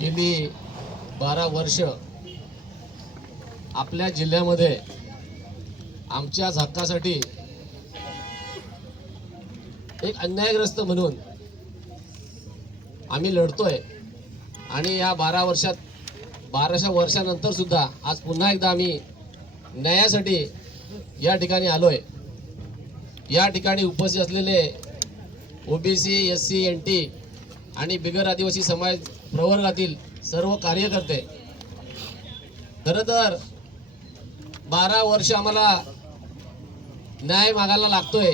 गेली 12 वर्ष आपल्या जिल्ह्यामध्ये आमच्याच हक्कासाठी एक अन्यायग्रस्त म्हणून आम्ही लढतोय आणि या 12 वर्षानंतर सुद्धा आज पुन्हा एकदा आम्ही न्यायासाठी या ठिकाणी आलोय। या ठिकाणी उपस्थित असलेले ओबीसी, एससी, एनटी आणि बिगर आदिवासी समाज प्रवर्गातील सर्व कार्यकर्ते, खरं तर 12 वर्ष आम्हाला न्याय मागायला लागतोय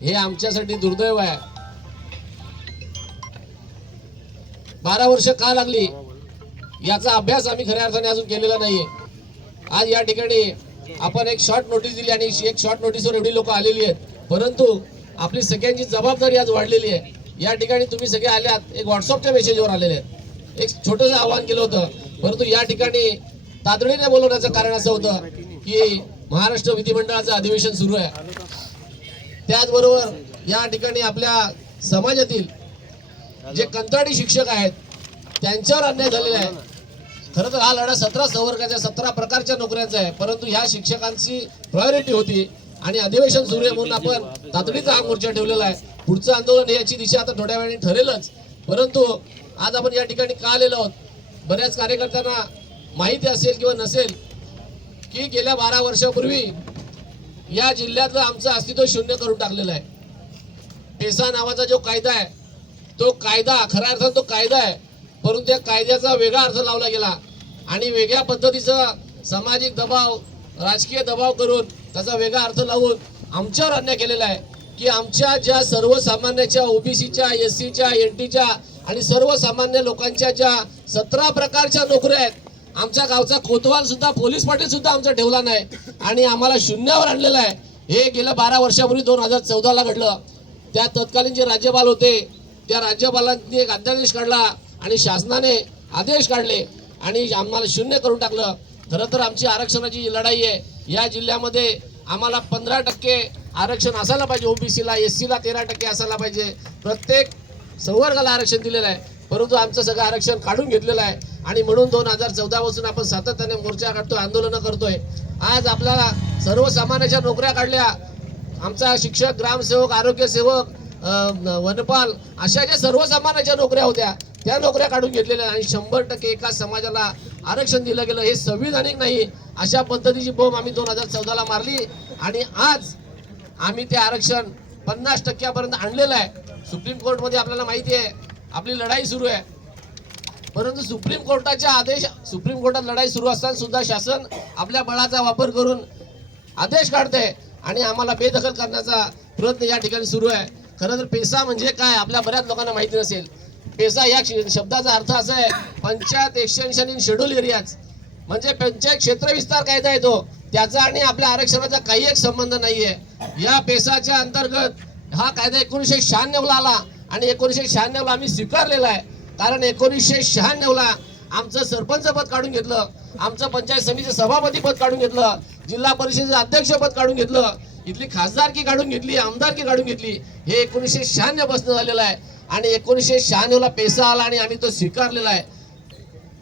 हे आमच्यासाठी दुर्दैव आहे। 12 वर्ष का लागली याचा अभ्यास आम्ही खऱ्या अर्थाने अजून केलेला नाहीये। आज या ठिकाणी आपण एक शॉर्ट नोटीस दिली आणि एक शॉर्ट नोटीसवर एवढी लोक आलेली आहेत, परंतु आपली सगळ्यांची जबाबदारी आज वाढलेली आहे। या ठिकाणी तुम्ही सगळे आल्यात, एक व्हॉट्सअपच्या मेसेजवर आलेले आहेत, एक छोटंसं आवाहन केलं होतं, परंतु या ठिकाणी तातडीने बोलवण्याचं कारण असं होतं की महाराष्ट्र विधिमंडळाचं अधिवेशन सुरू आहे। त्याचबरोबर या ठिकाणी आपल्या समाजातील जे कंत्राटी शिक्षक आहेत त्यांच्यावर अन्याय झालेला आहे। खरं तर हा लढा 17 संवर्गाच्या 17 प्रकारच्या नोकऱ्यांचा आहे, परंतु ह्या शिक्षकांची प्रायोरिटी होती आणि अधिवेशन सुरू आहे म्हणून आपण तातडीचा हा मोर्चा ठेवलेला आहे। पुढचं आंदोलन याची दिशा आता थोड्या वेळाने ठरेलच, परंतु आज आपण या ठिकाणी का आलेलो आहोत, बऱ्याच कार्यकर्त्यांना माहिती असेल किंवा नसेल की गेल्या 12 वर्षापूर्वी या जिल्ह्यातलं आमचं अस्तित्व शून्य करून टाकलेलं आहे। पेसा नावाचा जो कायदा आहे तो कायदा खऱ्या अर्थात तो कायदा आहे, परंतु त्या कायद्याचा वेगळा अर्थ लावला गेला आणि वेगळ्या पद्धतीचा सामाजिक दबाव, राजकीय दबाव करून त्याचा वेगळा अर्थ लावून आमच्यावर अन्याय केलेला आहे की आमच्या ज्या सर्वसामान्याच्या, ओबीसीच्या, एससीच्या, एनटीच्या आणि सर्वसामान्य लोकांच्या ज्या 17 प्रकारच्या नोकऱ्या आहेत, आमच्या गावचा कोतवाल सुद्धा, पोलीस पाटील सुद्धा आमचा ठेवला नाही आणि आम्हाला शून्यावर आणलेलं आहे। हे गेल्या 12 वर्षापूर्वी 2014ला घडलं। त्या तत्कालीन जे राज्यपाल होते त्या राज्यपालांनी एक अध्यादेश काढला आणि शासनाने आदेश काढले आणि आम्हाला शून्य करून टाकलं। खरं तर आमची आरक्षणाची लढाई आहे। या जिल्ह्यामध्ये आम्हाला 15% आरक्षण असायला पाहिजे, ओबीसीला, एससीला 13% असायला पाहिजे, प्रत्येक संवर्गाला आरक्षण दिलेलं आहे, परंतु आमचं सगळं आरक्षण काढून घेतलेलं आहे आणि म्हणून 2014 पासून आपण सातत्याने मोर्चा काढतोय, आंदोलन करतोय। आज आपल्याला सर्वसामान्याच्या नोकऱ्या काढल्या, आमचा शिक्षक, ग्रामसेवक, आरोग्य सेवक, वनपाल अशा ज्या सर्वसामान्याच्या नोकऱ्या होत्या त्या नोकऱ्या काढून घेतलेल्या आणि 100% एका समाजाला आरक्षण दिलं गेलं, हे संविधानिक नाही। अशा पद्धतीची बोंब आम्ही 2014ला मारली आणि आज आम्ही ते आरक्षण 50% आणलेलं आहे। सुप्रीम कोर्टमध्ये आपल्याला माहिती आहे आपली लढाई सुरू आहे, परंतु सुप्रीम कोर्टात लढाई सुरू असताना सुद्धा शासन आपल्या बळाचा वापर करून आदेश काढते आणि आम्हाला बेदखल करण्याचा प्रयत्न या ठिकाणी सुरू आहे। खरं तर पेसा म्हणजे काय आपल्या बऱ्याच लोकांना माहिती नसेल। पेसा या शब्दाचा अर्थ असा आहे panchayat extension in schedule areas, म्हणजे पंचायत क्षेत्र विस्तार कायदा येतो त्याचा आणि आपल्या आरक्षणाचा काही एक संबंध नाहीये। या पेसाच्या अंतर्गत हा कायदा 1996ला आला आणि 1996ला आम्ही स्वीकारलेला आहे, कारण 1996ला आमचं सरपंच पद काढून घेतलं, आमचं पंचायत समितीचं सभापती पद काढून घेतलं, जिल्हा परिषदेचं अध्यक्षपद काढून घेतलं, इथली खासदारकी काढून घेतली, आमदारकी काढून घेतली। हे 1996 पासून झालेलं आहे आणि 1996ला पेसा आला आणि आम्ही तो स्वीकारलेला आहे।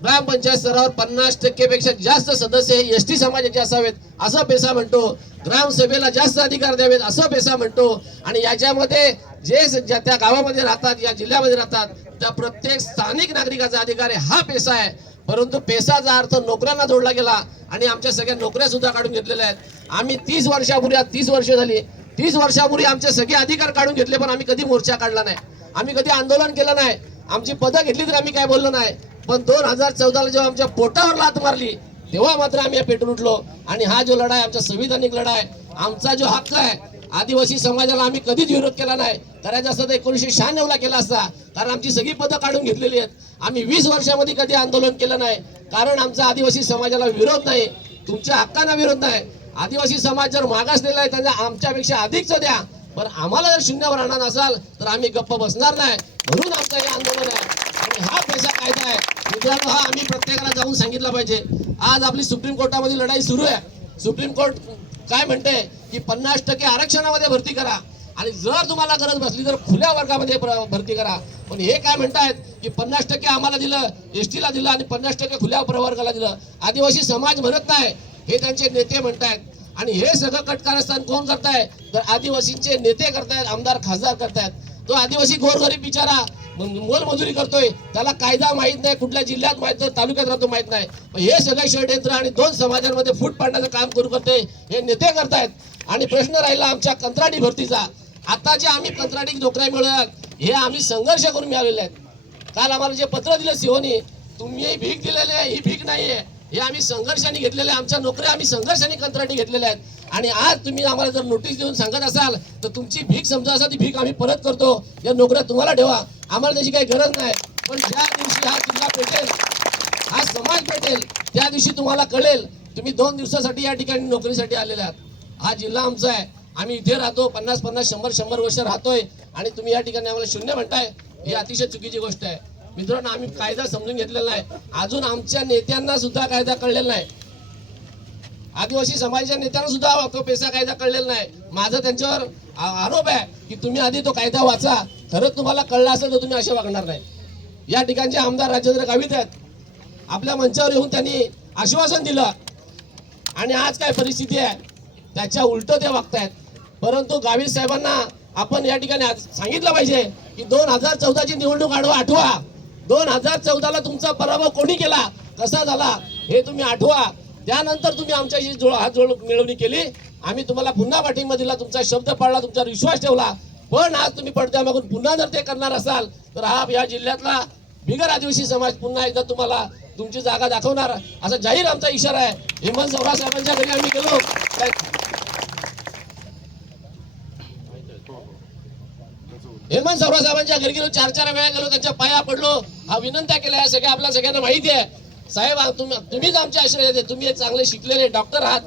ग्रामपंचायत स्तरावर 50% पेक्षा जास्त सदस्य हे एसटी समाजाचे असावेत असं पेसा म्हणतो, ग्रामसभेला जास्त अधिकार द्यावेत असं पेसा म्हणतो आणि याच्यामध्ये जे त्या गावामध्ये राहतात, या जिल्ह्यामध्ये राहतात त्या प्रत्येक स्थानिक नागरिकाचा अधिकार आहे, हा पेसा आहे। परंतु पेसाचा अर्थ नोकऱ्यांना जोडला गेला आणि आमच्या सगळ्या नोकऱ्या सुद्धा काढून घेतलेल्या आहेत। आम्ही 30 वर्षापूर्वी, 30 वर्ष झाली, 30 वर्षापूर्वी आमचे सगळे अधिकार काढून घेतले, पण आम्ही कधी मोर्चा काढला नाही, आम्ही कधी आंदोलन केलं नाही, आमची पदं घेतली तर आम्ही काय बोललो नाही। पण 2014ला जेव्हा आमच्या पोटावर लाथ मारली तेव्हा मात्र आम्ही पेटून उठलो आणि हा जो लढा आहे आमचा संविधानिक लढा आहे, आमचा जो हक्क आहे आदिवासी समाजाला आम्ही कधीच विरोध केला नाही। करायचं असतं तर 1996ला केला असता, कारण आमची सगळी पदं काढून घेतलेली आहेत। आम्ही 20 वर्षामध्ये कधी आंदोलन केलं नाही, कारण आमचा आदिवासी समाजाला विरोध नाही, तुमच्या हक्कांना विरोध नाही। आदिवासी समाज जर मागासलेला आहे त्यांना आमच्यापेक्षा अधिकच द्या, पण आम्हाला जर शून्यावर आणणार असाल तर आम्ही गप्प बसणार नाही, म्हणून आमचं हे आंदोलन आहे आणि हा पेसा कायदा आहे मित्रांनो, हा आम्ही प्रत्येकाला जाऊन सांगितलं पाहिजे। आज आपली सुप्रीम कोर्टामध्ये लढाई सुरू आहे। सुप्रीम कोर्ट काय म्हणते की 50% आरक्षणामध्ये भरती करा आणि जर तुम्हाला गरज बसली तर खुल्या वर्गामध्ये भरती करा, पण हे काय म्हणतायत की 50% आम्हाला दिलं, एसटीला दिलं आणि 50% खुल्या प्रवर्गाला दिलं. आदिवासी समाज म्हणत नाही, हे त्यांचे नेते म्हणतायत. आणि हे सगळं कटकारस्थान कोण करताय? तर आदिवासींचे नेते करतायत, आमदार खासदार करतायत. तो आदिवासी गोरगरीब बिचारा मोलमजुरी करतोय, त्याला कायदा माहित नाही, कुठल्या जिल्ह्यात माहित नाही, तालुक्यात राहतो माहित नाही. हे सगळे षडयंत्र आणि दोन समाजांमध्ये फूट पाडण्याचं काम करू करते हे नेते करतायत. आणि प्रश्न राहिला आमच्या कंत्राटी भरतीचा. आता जे आम्ही कंत्राटी नोकऱ्या मिळवल्यात हे आम्ही संघर्ष करून मिळालेले आहेत. काल आम्हाला जे पत्र दिलं सीओनी, तुम्ही भीक दिलेली आहे, ही भीक नाहीये, हे आम्ही संघर्षाने घेतलेले, आमच्या नोकऱ्या आम्ही संघर्षाने कंत्राटी घेतलेल्या आहेत. आणि आज तुम्ही आम्हाला जर नोटीस देऊन सांगत असाल तर तुमची भीक समजा असा ती भीक आम्ही परत करतो, या नोकऱ्या तुम्हाला ठेवा, आम्हाला त्याची काही गरज नाही. पण ज्या दिवशी हा जिल्हा पेटेल, हा समाज पेटेल, त्या दिवशी तुम्हाला कळेल. तुम्ही 2 दिवसासाठी या ठिकाणी नोकरीसाठी आलेले आहात. हा जिल्हा आमचा आहे, आम्ही इथे राहतो, 50-50, 100-100 वर्ष राहतोय आणि तुम्ही या ठिकाणी आम्हाला शून्य म्हणताय, ही अतिशय चुकीची गोष्ट आहे. मित्रांनो, आम्ही कायदा समजून घेतलेला नाही, अजून आमच्या नेत्यांना सुद्धा कायदा कळलेला नाही. आदिवासी समाजाच्या नेत्यांना सुद्धा तो पेसा कायदा कळलेला नाही. माझा त्यांच्यावर आरोप आहे की तुम्ही आधी तो कायदा वाचा, खरंच तुम्हाला कळला असेल तर तुम्ही असे वागणार नाही. या ठिकाणचे आमदार राजेंद्र गावित आहेत, आपल्या मंचावर येऊन त्यांनी आश्वासन दिलं आणि आज काय परिस्थिती आहे त्याच्या उलट ते वागतायत. परंतु गावित साहेबांना आपण या ठिकाणी सांगितलं पाहिजे की 2014ची निवडणूक आठवा. 2014ला तुमचा पराभव कोणी केला, कसा झाला हे तुम्ही आठवा. त्यानंतर तुम्ही आमच्याशी हात जोड मिळवणी केली, आम्ही तुम्हाला पुन्हा पाठिंबा दिला, तुमचा शब्द पाळला, तुमचा विश्वास ठेवला. पण आज तुम्ही पडद्यामागून पुन्हा जर ते करणार असाल तर हा या जिल्ह्यातला बिगर आदिवासी समाज पुन्हा एकदा तुम्हाला तुमची जागा दाखवणार, असा जाहीर आमचा इशारा आहे. हेमंत सवरा साहेबांच्या घरी आम्ही गेलो, हेमंत सवरा साहेबांच्या घरी गेलो, 4-4 वेळा गेलो, त्यांच्या पाया पडलो, हा विनंत्या केल्या. सगळ्या आपल्या सगळ्यांना माहिती आहे. साहेब, तुम्हीच आमचे आश्रय देते, तुम्ही एक चांगले शिकलेले डॉक्टर आहात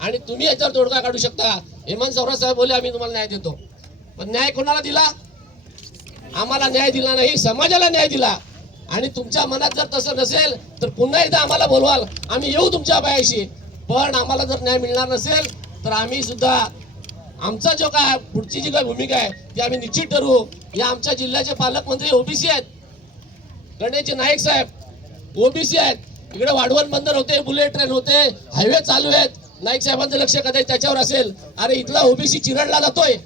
आणि तुम्ही याच्यावर तोडगा काढू शकता. हेमंत सवरा साहेब बोले आम्ही तुम्हाला न्याय देतो. पण न्याय कोणाला दिला? आम्हाला न्याय दिला नाही, समाजाला न्याय दिला. आणि तुमच्या मनात जर तसं नसेल तर पुन्हा एकदा आम्हाला बोलवाल, आम्ही येऊ तुमच्या पायाशी. पण आम्हाला जर न्याय मिळणार नसेल तर आम्ही सुद्धा आमचा जो काय पुढची जी काय भूमिका आहे ती आम्ही निश्चित ठरवू. या आमच्या जिल्ह्याचे पालकमंत्री ओबीसी आहेत, गणेशजी नाईक साहेब ओबीसी आहेत. इकडे वाढवण बंदर होते, बुलेट ट्रेन होते, हायवे चालू आहेत. नाईक साहेबांचं लक्ष कदाचित त्याच्यावर असेल. अरे इथला ओबीसी चिरडला जातोय,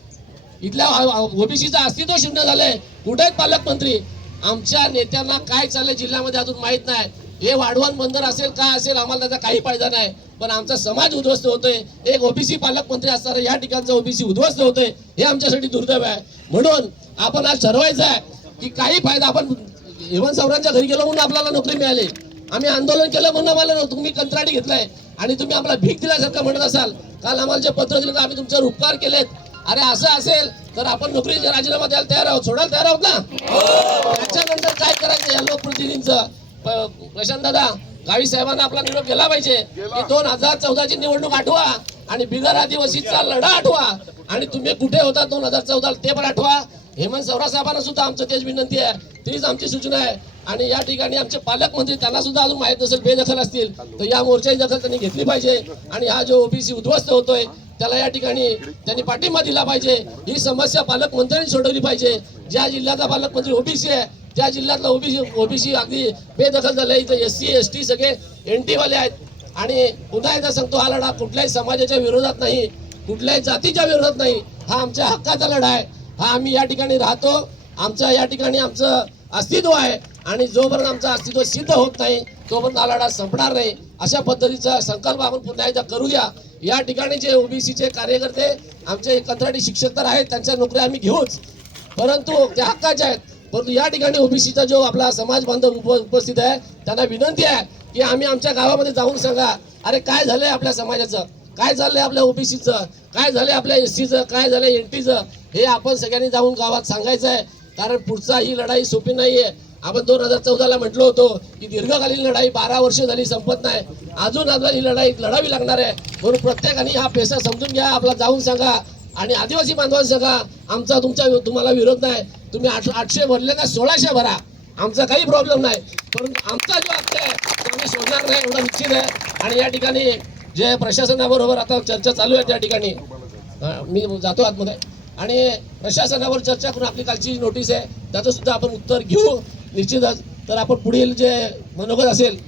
इथल्या ओबीसीचं अस्तित्व शून्य झालंय. कुठे आहेत पालकमंत्री? आमच्या नेत्यांना काय चाललंय जिल्ह्यामध्ये अजून माहित नाही. हे वाढवण बंदर असेल काय असेल आम्हाला त्याचा काही फायदा नाही, पण आमचा समाज उद्ध्वस्त होतोय. एक ओबीसी पालकमंत्री असताना या ठिकाणचा ओबीसी उद्ध्वस्त होतोय, हे आमच्यासाठी दुर्दैव आहे. म्हणून आपण आज ठरवायचं आहे की काही फायदा, आपण हेमंत सवरांच्या घरी गेलो म्हणून आपल्याला नोकरी मिळाली, आम्ही आंदोलन केलं म्हणून आम्हाला तुम्ही कंत्राटी घेतलाय आणि तुम्ही आम्हाला भीक दिल्यासारखं म्हणत असाल. काल आम्हाला जे पत्र दिलं तर आम्ही तुमच्यावर उपकार केलेत. अरे असं असेल तर आपण नोकरीचा राजीनामा द्यायला तयार आहोत, सोडायला तयार आहोत ना. त्याच्यानंतर काय करायचं या लोकप्रतिनिधींचं? प्रशांत दादा गावी साहेबांना आपला निरोप गेला पाहिजे की 2014ची निवडणूक आठवा आणि बिगर आदिवासीचा लढा आठवा. आणि तुम्ही कुठे होता 2014 ते पण आठवा. हेमंत सवरा साहेबांना सुद्धा आमचं तेच विनंती आहे, तीच आमची सूचना आहे. आणि या ठिकाणी आमचे पालकमंत्री त्यांना सुद्धा अजून माहित नसेल, बेदखल असतील तर या मोर्चाची दखल त्यांनी घेतली पाहिजे. आणि हा जो ओबीसी उद्ध्वस्त होतोय त्याला या ठिकाणी त्यांनी पाठिंबा दिला पाहिजे. ही समस्या पालकमंत्र्यांनी सोडवली पाहिजे. ज्या जिल्ह्याचा पालकमंत्री ओबीसी आहे त्या जिल्ह्यातला ओबीसी अगदी बेदखल झालाय. इथं SC ST सगळे NT वाले आहेत. आणि पुन्हा एकदा सांगतो, हा लढा कुठल्याही समाजाच्या विरोधात नाही, कुठल्याही जातीच्या विरोधात नाही, हा आमच्या हक्काचा लढा आहे. हा आम्ही या ठिकाणी राहतो, आमच्या या ठिकाणी आमचं अस्तित्व आहे आणि जोपर्यंत आमचं अस्तित्व सिद्ध होत नाही तोपर्यंत हा लढा संपणार नाही. अशा पद्धतीचा संकल्प आपण पुन्हा एकदा करूया. या ठिकाणी जे ओबीसीचे कार्यकर्ते आमचे कंत्राटी शिक्षक तर आहेत, त्यांच्या नोकऱ्या आम्ही घेऊच, परंतु त्या हक्काच्या आहेत. परंतु या ठिकाणी ओबीसीचा जो आपला समाज बांधव उपस्थित आहे त्यांना विनंती आहे की आम्ही आमच्या गावामध्ये जाऊन सांगा, अरे काय झालंय आपल्या समाजाचं, काय झालंय आपल्या ओबीसीचं, काय झालंय आपल्या SCचं, काय झालंय NTचं, हे आपण सगळ्यांनी जाऊन गावात सांगायचं आहे. कारण पुढचा ही लढाई सोपी नाहीये. आपण 2014ला म्हटलो होतो की दीर्घकालीन लढाई 12 वर्ष झाली, संपत नाही, अजून आपल्याला ही लढाई लढावी लागणार आहे. म्हणून प्रत्येकाने हा पेसा समजून घ्या, आपला जाऊन सांगा आणि आदिवासी बांधवांना सांगा, आमचा तुम्हाला विरोध नाही. तुम्ही 800 भरले ना 1600 भरा, आमचा काही प्रॉब्लेम नाही. परंतु आमचा जो हक्क आहे तो आम्ही सोडणार नाही, एवढं निश्चित आहे. आणि या ठिकाणी जे प्रशासनाबरोबर आता चर्चा चालू आहे त्या ठिकाणी मी जातो आतमध्ये आणि प्रशासनावर चर्चा करून आपली कालची नोटीस आहे त्याचं सुद्धा आपण उत्तर घेऊ. निश्चितच तर आपण पुढील जे मनोगत असेल